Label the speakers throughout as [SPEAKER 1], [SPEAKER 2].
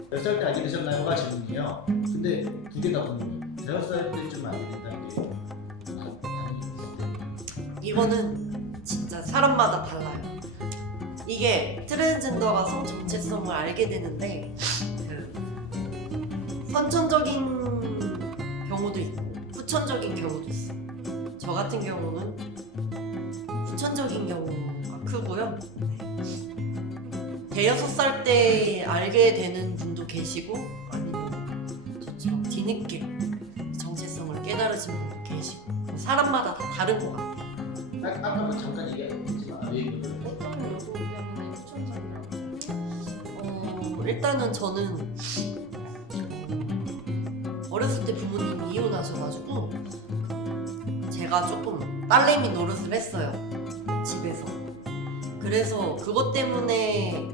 [SPEAKER 1] 몇 살 때 알게 되셨나요?가 질문이에요. 근데 두 개 다 궁금해요. 대여섯 살 때쯤 알게 된다는 게 아니.
[SPEAKER 2] 이거는 진짜 사람마다 달라요. 이게 트랜스젠더가 성 정체성을 알게 되는데 그 선천적인 경우도 있고 후천적인 경우도 있어요. 저 같은 경우는 후천적인 경우가 크고요. 대여섯 살 때 알게 되는 분도 계시고 아니면 저처럼 뒤늦게 정체성을 깨달으신 분도 계시고 사람마다 다 다른 것 같아요.
[SPEAKER 1] 아까 뭐 잠깐 얘기했지만 왜 이거를
[SPEAKER 3] 어떤 요소 때문에 추천적이라고?
[SPEAKER 2] 일단은 저는 어렸을 때 부모님이 이혼하셔가지고 제가 조금 딸내미 노릇을 했어요, 집에서. 그래서 그것 때문에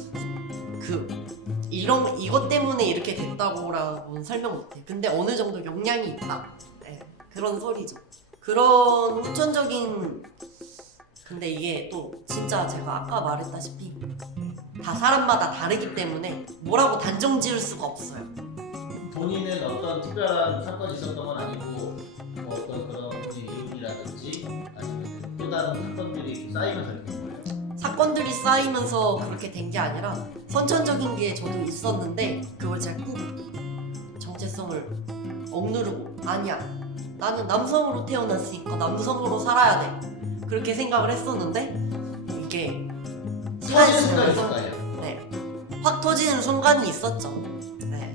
[SPEAKER 2] 이것 때문에 이렇게 됐다고라고는 설명 못해. 근데 어느 정도 영향이 있다. 네, 그런 소리죠. 그런 후천적인, 근데 이게 또 진짜 제가 아까 말했다시피 다 사람마다 다르기 때문에 뭐라고 단정 지을 수가 없어요.
[SPEAKER 1] 본인은 어떤 특별한 사건이 있었던 건 아니고 뭐 어떤 그런 이혼이라든지 아니면 또 다른 사건들이 쌓이면서 이렇게 된 거예요?
[SPEAKER 2] 사건들이 쌓이면서 그렇게 된 게 아니라 선천적인 게 저도 있었는데 그걸 제가 꾹 정체성을 억누르고 아니야, 나는 남성으로 태어났으니까 남성으로 살아야 돼, 그렇게 생각을 했었는데 이게 시간이
[SPEAKER 1] 터지는 순간이 있을
[SPEAKER 2] 지나면서
[SPEAKER 1] 거 아니에요?
[SPEAKER 2] 네, 확 터지는 순간이 있었죠. 네.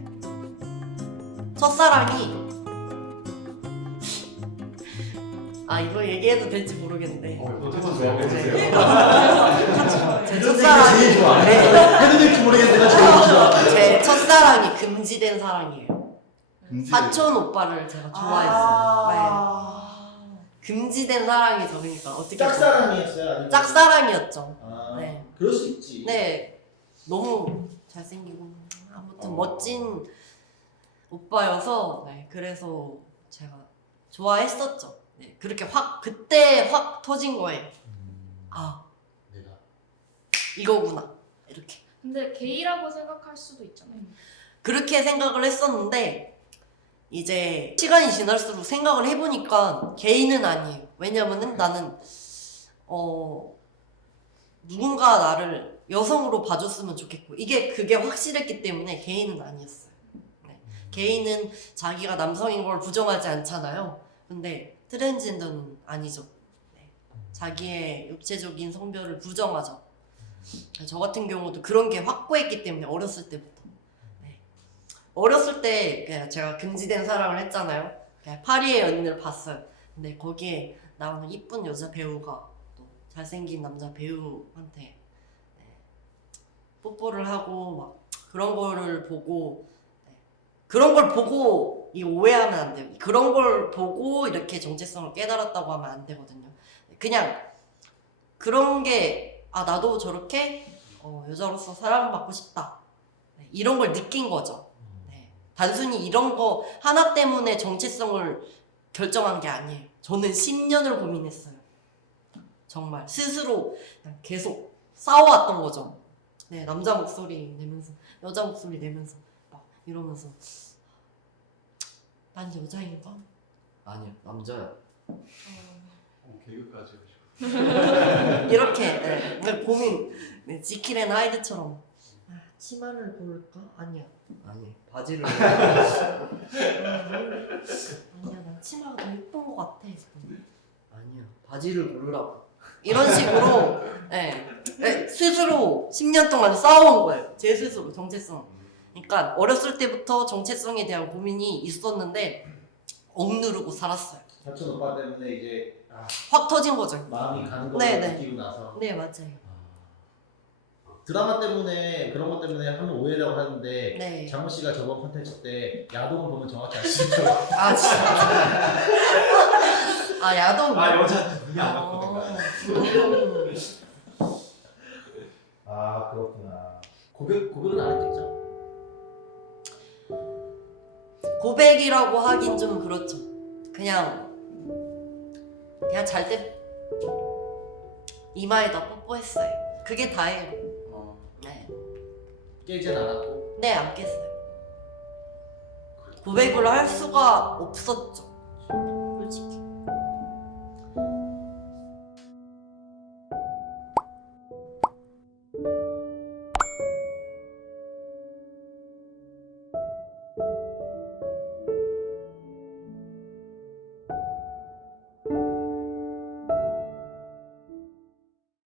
[SPEAKER 2] 첫사랑이 이거 얘기해도 될지 모르겠는데 제 첫사랑이
[SPEAKER 1] 해도 될지 모르겠는데 제일 좋아.
[SPEAKER 2] 제 첫사랑이 금지된 사랑이에요. 사촌 오빠를 제가 좋아했어요. 네. 금지된 사랑이죠. 그러니까 어떻게
[SPEAKER 1] 짝사랑이었어요? 아니면
[SPEAKER 2] 짝사랑이었죠.
[SPEAKER 1] 아,
[SPEAKER 2] 네.
[SPEAKER 1] 그럴 수 있지.
[SPEAKER 2] 네, 너무 잘생기고 아무튼 멋진 오빠여서 네, 그래서 제가 좋아했었죠. 네, 그렇게 그때 확 터진 거예요. 아,
[SPEAKER 1] 내가
[SPEAKER 2] 이거구나, 이렇게.
[SPEAKER 3] 근데 게이라고 생각할 수도 있잖아요.
[SPEAKER 2] 그렇게 생각을 했었는데 이제 시간이 지날수록 생각을 해보니까 게이는 아니에요. 왜냐면은 나는 누군가 나를 여성으로 봐줬으면 좋겠고 그게 확실했기 때문에 게이는 아니었어요. 네. 게이는 자기가 남성인 걸 부정하지 않잖아요. 근데 트랜스젠더는 아니죠. 네. 자기의 육체적인 성별을 부정하죠. 저 같은 경우도 그런 게 확고했기 때문에 어렸을 때부터. 네. 어렸을 때 제가 금지된 사랑을 했잖아요. 파리의 연인을 봤어요. 근데 거기에 나오는 이쁜 여자 배우가 또 잘생긴 남자 배우한테 뽀뽀를 하고 막 그런 거를 보고 그런 걸 보고 이거 오해하면 안 돼요. 그런 걸 보고 이렇게 정체성을 깨달았다고 하면 안 되거든요. 그냥 그런 게 나도 저렇게 여자로서 사랑받고 싶다, 이런 걸 느낀 거죠. 네. 단순히 이런 거 하나 때문에 정체성을 결정한 게 아니에요. 저는 10년을 고민했어요. 정말 스스로 그냥 계속 싸워왔던 거죠. 네, 남자 목소리 내면서 여자 목소리 내면서 막 이러면서 난 여자인가? 아니야, 남자야.
[SPEAKER 4] 개그까지 하시고
[SPEAKER 2] 이렇게 네, 고민. 네, 지킬앤 하이드처럼 치마를 고를까? 아니야, 바지를 고를까? 아니야, 난 치마가 더 예쁜 것 같아. 아니야, 바지를 고르라고. 이런 식으로 스스로 10년 동안 싸워온 거예요. 제 스스로 정체성. 그러니까 어렸을 때부터 정체성에 대한 고민이 있었는데 억누르고 살았어요.
[SPEAKER 1] 사촌 오빠 때문에 이제
[SPEAKER 2] 확 터진 거죠.
[SPEAKER 1] 마음이 가는 걸
[SPEAKER 2] 네, 네.
[SPEAKER 1] 느끼고 나서
[SPEAKER 2] 네, 맞아요.
[SPEAKER 1] 드라마 때문에 그런 것 때문에 하는 오해라고 하는데
[SPEAKER 2] 네.
[SPEAKER 1] 장모 씨가 저번 콘텐츠 때 야동을 보면 정확히 알 수 있죠.
[SPEAKER 2] 진짜. 야동.
[SPEAKER 4] 여자한테 눈이 안 갔거든요.
[SPEAKER 1] 그렇구나. 고백은 안 했겠죠?
[SPEAKER 2] 고백이라고 하긴 좀 그렇죠. 그냥 잘 때 이마에다 뽀뽀했어요. 그게 다예요. 네.
[SPEAKER 1] 깨진 않았고.
[SPEAKER 2] 네, 안 깼어요. 고백을 할 수가 없었죠.